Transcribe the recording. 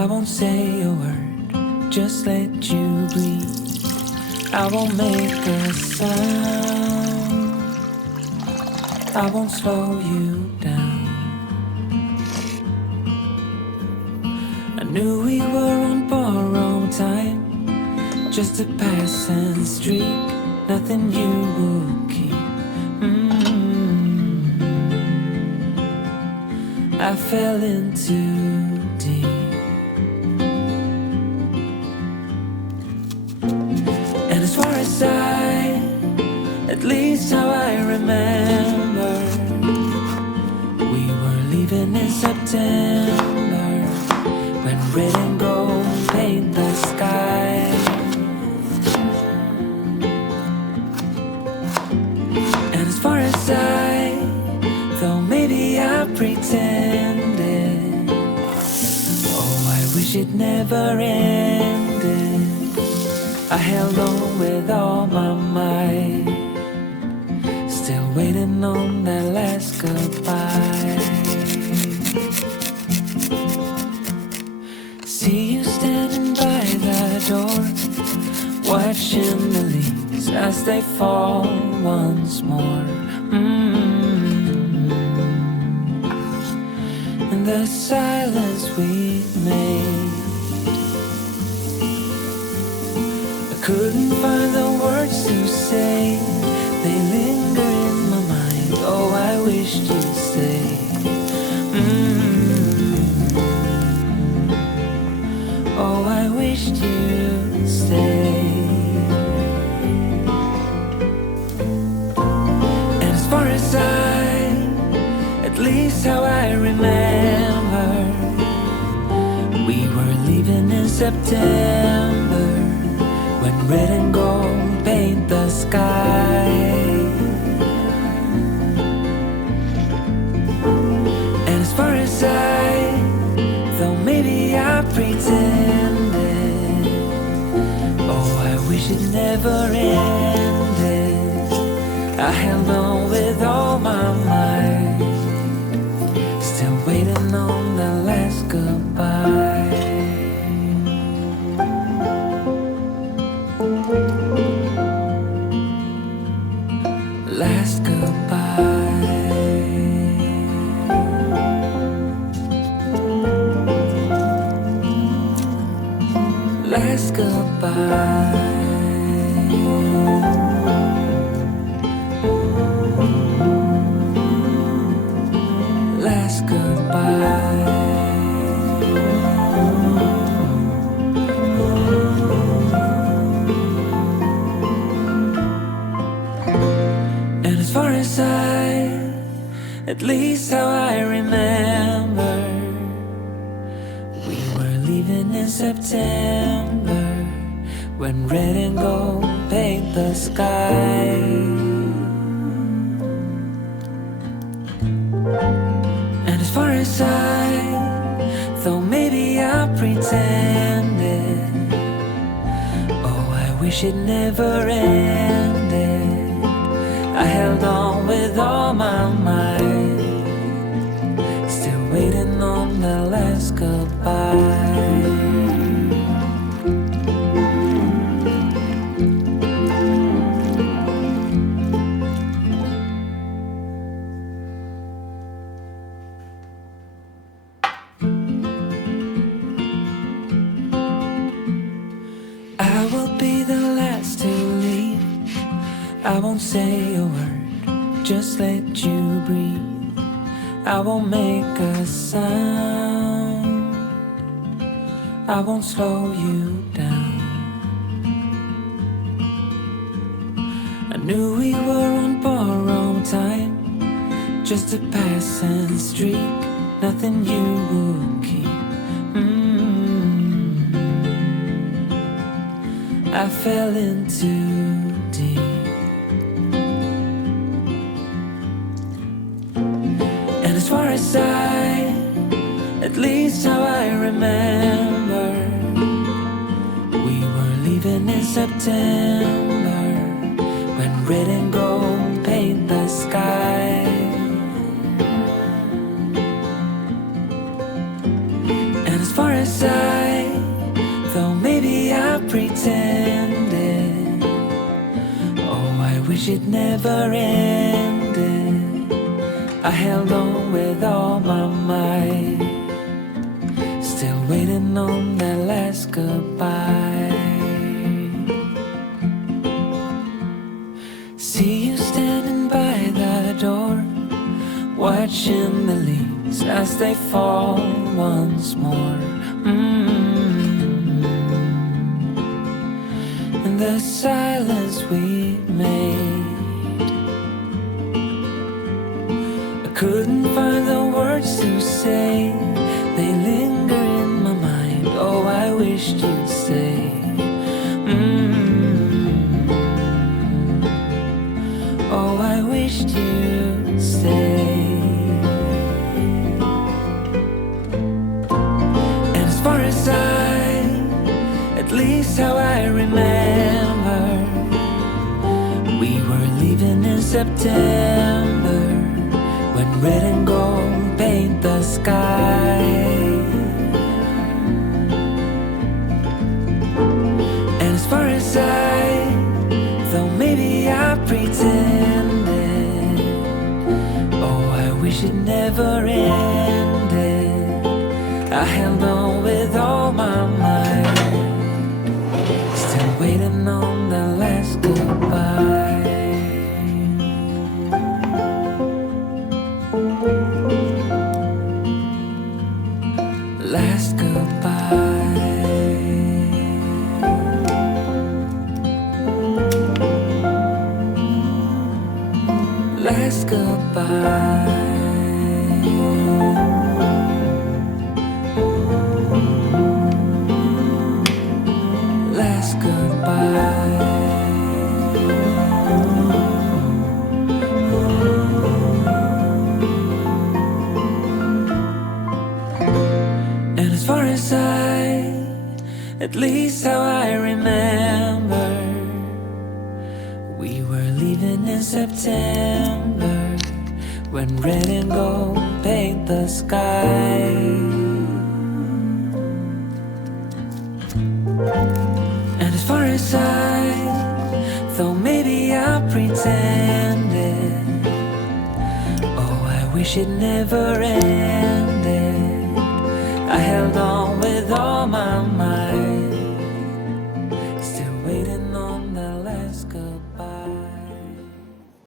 I won't say a word, just let you breathe. I won't make a sound, I won't slow you down. I knew we were on borrowed time, just a passing streak, nothing you would keep. I fell in too deep. And as far as at least how I remember, we were leaving in September, when red and gold paint the sky. And as far as though maybe I pretended, oh, I wish it never ended. I held on with all my might, still waiting on that last goodbye. See you standing by the door, watching the leaves as they fall once more. In the silence we made, I couldn't find the words to say. They linger in my mind. Oh, I wished you'd stay. Oh, I wished you'd stay. And as far as at least how I remember, we were leaving in September, when red and gold paint the sky. And as far as though maybe I pretended, oh, I wish it never ended. I held on with all my might, still waiting on the last goodbye. Last goodbye. Last goodbye. Last goodbye. And as far as at least how I remember, we were leaving in September, when red and gold paint the sky. And as far as though maybe I pretended, oh, I wish it never ended. I held on with all my might, still waiting on the last goodbye. I won't say a word, just let you breathe. I won't make a sound, I won't slow you down. I knew we were on borrowed time, just a passing streak, nothing you would keep. I fell in too deep. And as far as at least how I remember, we were leaving in September, when red and gold paint the sky. And as far as pretended. Oh, I wish it never ended. I held on with all my might, still waiting on that last goodbye. See you standing by the door, watching the leaves as they fall once more. In the silence we made, I couldn't find the words to say. They linger in my mind. Oh, I wished you'd stay. Oh, I wished you'd stay. And as far as at least how I remember, we were leaving in September, when red and gold paint the sky. And as far as though maybe I pretended, oh, I wish it never ended. I held on with all my might, still waiting on the last goodbye. Last goodbye. Last goodbye. Last goodbye. And as far as at least how I remember, we were leaving in September, when red and gold paint the sky. And as far as though maybe I pretended, oh, I wish it never ended. I held on